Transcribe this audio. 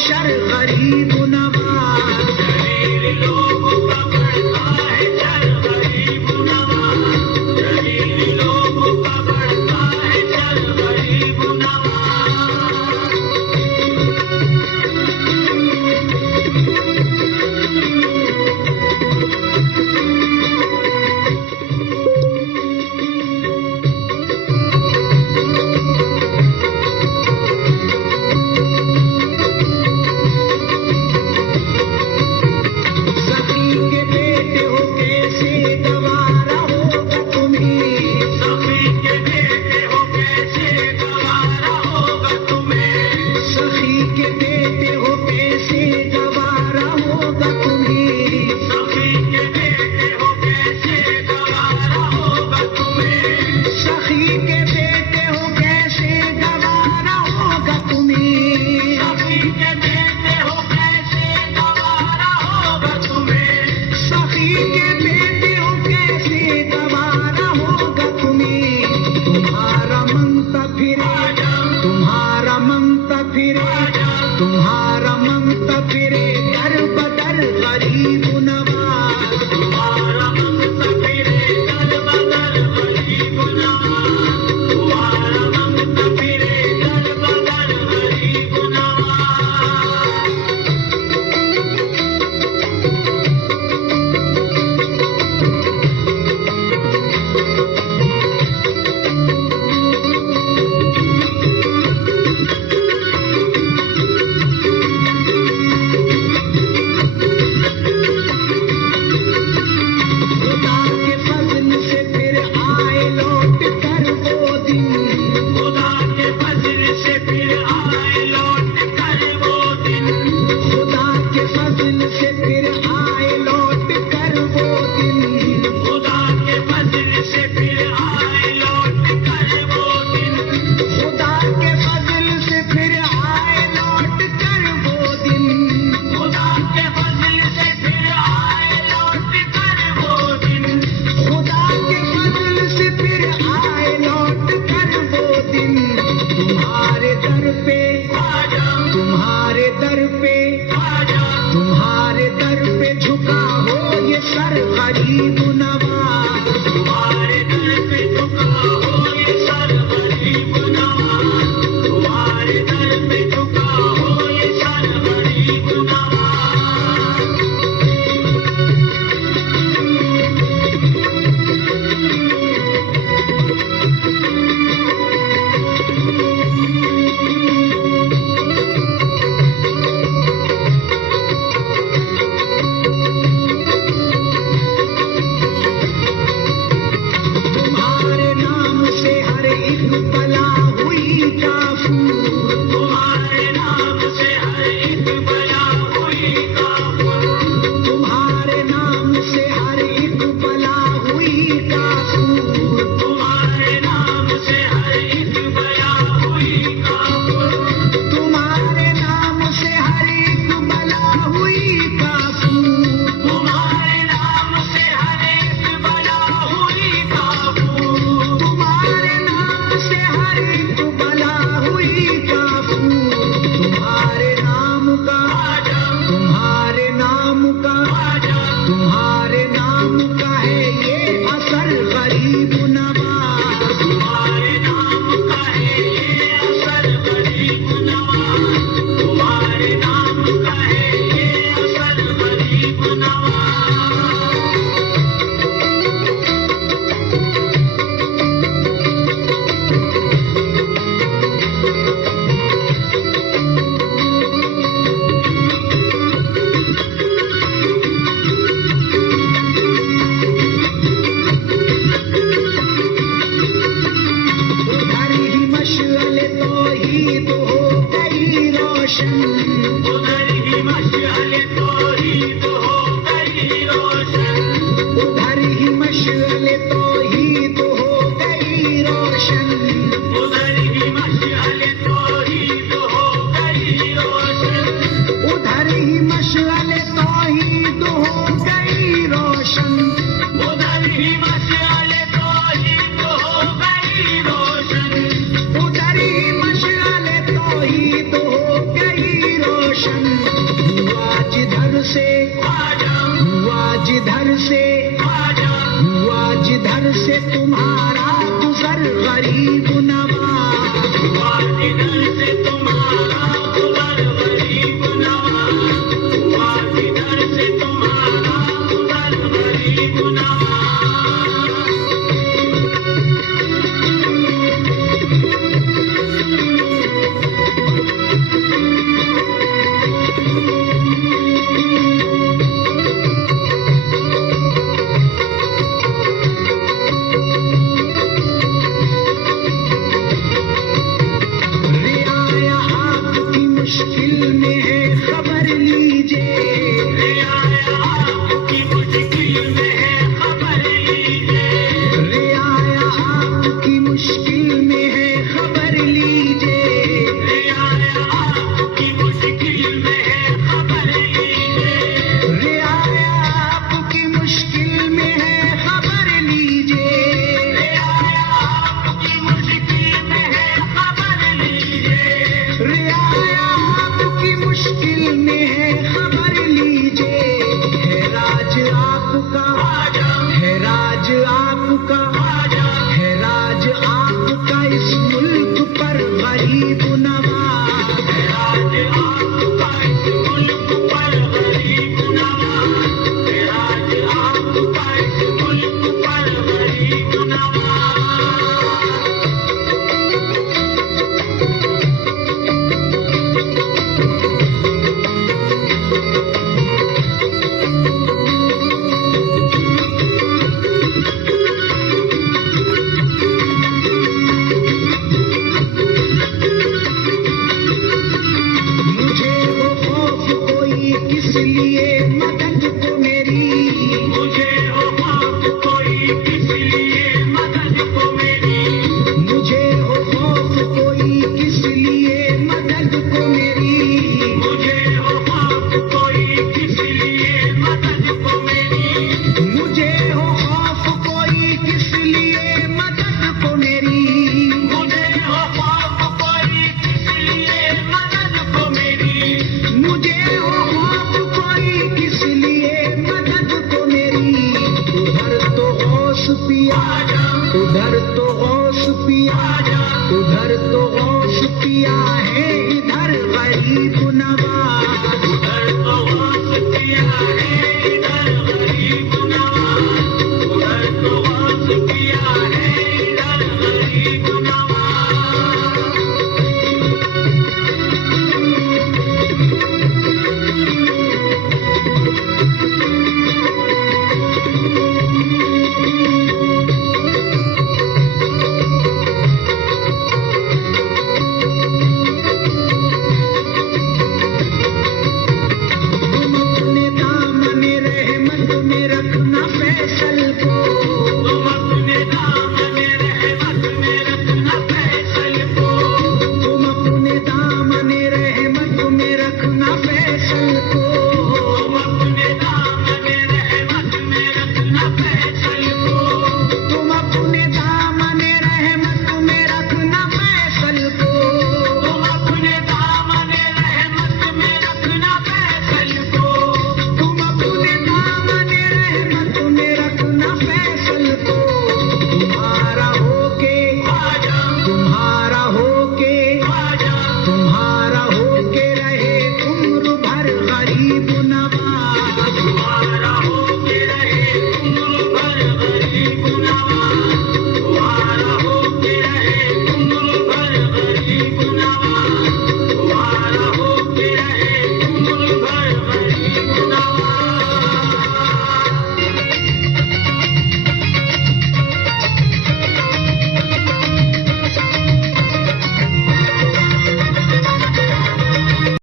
Sir गरीब नवाज। शरीर लोगों का बढ़ता है शर गरीब नवाज। शरीर लोगों का बढ़ता है शर गरीब नवाज। तुम्हारा मंत फिरे दर बदर गरीब नवाज। तुम्हारा मंत फिरे दर बदर गरीब नवाज। तुम्हारा मंत फिरे दर बदर गरीब नवाज। तुम्हारे दर पे झुका हो ये सर गरीब नवाज। तुम्हारे दर पे झुका हो ये सर गरीब नवाज। तुम्हारे दर पे झुका हो ये सर गरीब नवाज। तुम्हारे नाम का है ये असर गरीब नवाज। तुम्हारे नाम का है ये असर गरीब नवाज। तुम्हारे नाम का है ये असर गरीब नवाज। उधर ही मशाले तौहीद हो गई रोशन। उधर ही मशाले तौहीद हो गई रोशन। उधर ही मशाले तौहीद हो गई रोशन। उधर ही मशाले तौहीद हो गई रोशन। उधर ही मशाले तौहीद हो गई रोशन। उधर ही मशाले तौहीद हो गई रोशन। रोशन हुआ जिधर से, हुआ जिधर से, हुआ जिधर से तुम्हारा गुजर गरीब नवाज, हुआ जिधर से तुम्हारा गुजर गरीब नवाज, हुआ जिधर से तुम्हारा गुजर गरीब नवाज। रियाया आपकी मुश्किल में है खबर लीजिए, रियाया आपकी मुश्किल में है खबर लीजिए, रियाया आपकी मुश्किल में है खबर लीजिए, रियाया आपकी मुश्किल में है खबर लीजिए, रियाया आपकी मुश्किल में है खबर लीजिए, रियाया आपकी मुश्किल में है खबर लीजिए, रियाया आपकी मुश्किल में है खबर लीजिए। है राज आपका, है राज आपका, है राज आपका इस मुल्क पर गरीब नवाज, है राज आपका इस मुल्क पर गरीब नवाज, है राज आपका इस मुल्क पर गरीब नवाज। मुझे हो खौफ कोई किस लिए मदद को मेरी, मुझे हो खौफ कोई किस लिए मदद को मेरी, मुझे हो खौफ कोई किस लिए मदद को मेरी, मुझे हो खौफ कोई किस लिए मदद को मेरी, मुझे हो खौफ कोई किस लिए मदद को मेरी, मुझे हो खौफ कोई किस लिए मदद को मेरी, मुझे हो खौफ कोई किस लिए मदद को मेरी। उधर तो गौस पिया, उधर तो गौस पिया, उधर तो गौस पिया है, इधर गरीब नवाज, उधर तो गौस पिया है,